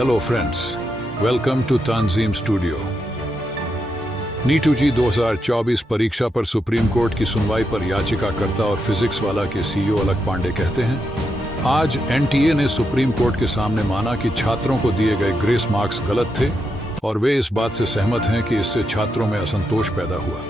Hello friends, welcome to Tanzeem studio. NEET U G 2024 परीक्षा पर supreme court की सुनवाई पर याचिकाकर्ता और फिजिक्स वाला के सीईओ अलक पांडे कहते हैं, आज एनटीए ने सुप्रीम कोर्ट के सामने माना कि छात्रों को दिए गए ग्रेस मार्क्स गलत थे और वे इस बात से सहमत हैं कि इससे छात्रों में असंतोष पैदा हुआ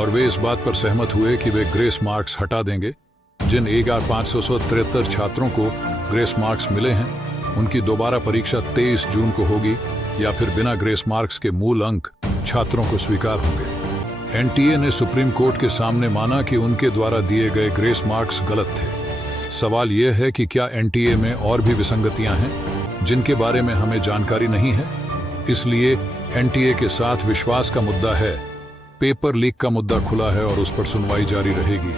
और वे इस बात पर सहमत हुए कि वे ग्रेस मार्क्स हटा देंगे। जिन 1573 छात्रों को ग्रेस मार्क्स मिले हैं उनकी दोबारा परीक्षा 23 जून को होगी या फिर बिना ग्रेस मार्क्स के मूल अंक छात्रों को स्वीकार होंगे। एनटीए ने सुप्रीम कोर्ट के सामने माना कि उनके द्वारा दिए गए ग्रेस मार्क्स गलत थे। सवाल यह है कि क्या एनटीए में और भी विसंगतियां हैं जिनके बारे में हमें जानकारी नहीं है, इसलिए एनटीए के साथ विश्वास का मुद्दा है। पेपर लीक का मुद्दा खुला है और उस पर सुनवाई जारी रहेगी।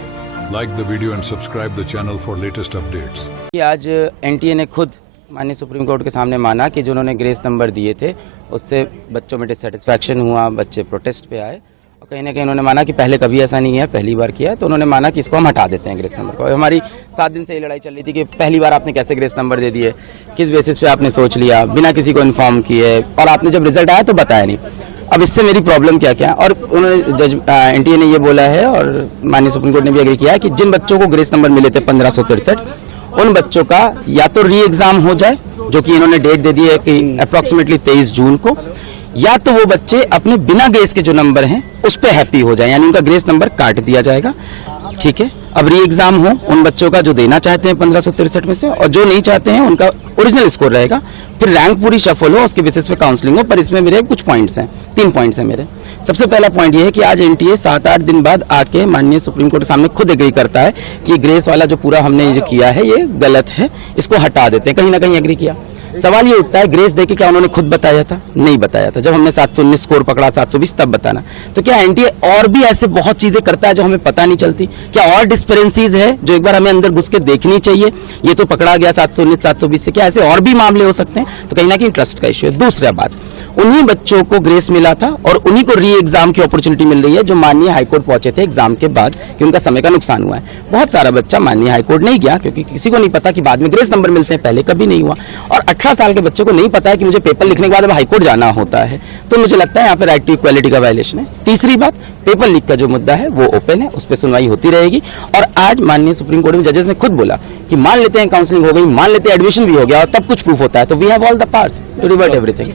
Like the video and subscribe the channel for latest updates. आज एनटीए ने खुद माननीय सुप्रीम कोर्ट के सामने माना कि जो उन्होंने ग्रेस नंबर दिए थे उससे बच्चों में डिससेटिस्फैक्शन हुआ, बच्चे प्रोटेस्ट पे आए और कहीं ना कहीं उन्होंने माना कि पहले कभी ऐसा नहीं है, पहली बार किया है, तो उन्होंने माना कि इसको हम हटा देते हैं ग्रेस नंबर को। हमारी 7 दिन से ये लड़ाई चल रही थी कि पहली बार आपने कैसे ग्रेस नंबर दे दिए, किस बेसिस पे आपने सोच लिया, बिना किसी को इन्फॉर्म किए, और आपने जब रिजल्ट आया तो बताया नहीं। अब इससे मेरी प्रॉब्लम क्या क्या, और उन्होंने जज एनटीए ने ये बोला है और माननीय सुप्रीम कोर्ट ने भी एग्री किया है कि जिन बच्चों को ग्रेस नंबर मिले थे 1563, उन बच्चों का या तो री एग्जाम हो जाए, जो कि इन्होंने डेट दे दी है कि अप्रॉक्सीमेटली 23 जून को, या तो वो बच्चे अपने बिना ग्रेस के जो नंबर हैं उस पे हैप्पी हो जाए, यानी उनका ग्रेस नंबर काट दिया जाएगा। ठीक है, अब री एग्जाम हो उन बच्चों का जो देना चाहते हैं 1563 में से, और जो नहीं चाहते हैं उनका ओरिजिनल स्कोर रहेगा। फिर रैंक पूरी शफल हो, उसके बेसिस पे काउंसलिंग हो। पर इसमें मेरे कुछ पॉइंट्स हैं, 3 पॉइंट्स हैं मेरे। सबसे पहला पॉइंट ये है कि आज एनटीए 7-8 दिन बाद आके माननीय सुप्रीम कोर्ट के सामने खुद एग्री करता है कि ग्रेस वाला जो पूरा हमने जो किया है ये गलत है, इसको हटा देते हैं। कहीं ना कहीं एग्री किया। सवाल ये उठता है, ग्रेस देके क्या उन्होंने खुद बताया था? नहीं बताया था। जब हमने 719 स्कोर पकड़ा, 720 तब बताना। तो क्या एनटीए और भी ऐसे बहुत चीजें करता है जो हमें पता नहीं चलती? क्या और डिस्पेरेंसीज है जो एक बार हमें अंदर घुस के देखनी चाहिए? ये तो पकड़ा गया 719 720 से, क्या ऐसे और भी मामले हो सकते हैं? तो कहीं ना कहीं ट्रस्ट का इश्यू है। दूसरा बात, उन्हीं बच्चों को ग्रेस मिला था और उन्हीं को री एग्जाम की अपॉर्चुनिटी मिल रही है जो माननीय हाईकोर्ट पहुंचे थे एग्जाम के बाद कि उनका समय का नुकसान हुआ है। बहुत सारा बच्चा माननीय हाईकोर्ट नहीं गया क्योंकि किसी को नहीं पता कि बाद में ग्रेस नंबर मिलते हैं, पहले कभी नहीं हुआ। और 18 साल के बच्चे को नहीं पता है कि मुझे पेपर लिखने के बाद अब हाईकोर्ट जाना होता है। तो मुझे लगता है यहाँ पे राइट टू इक्वालिटी का वायलेशन है। तीसरी बात, पेपर लीक का जो मुद्दा है वो ओपन है, उस पर सुनवाई होती रहेगी। और आज माननीय सुप्रीम कोर्ट में जजेस ने खुद बोला कि मान लेते हैं काउंसलिंग हो गई, मान लेते हैं एडमिशन भी हो गया और तब कुछ प्रूफ होता है तो we have all the parts to revert everything.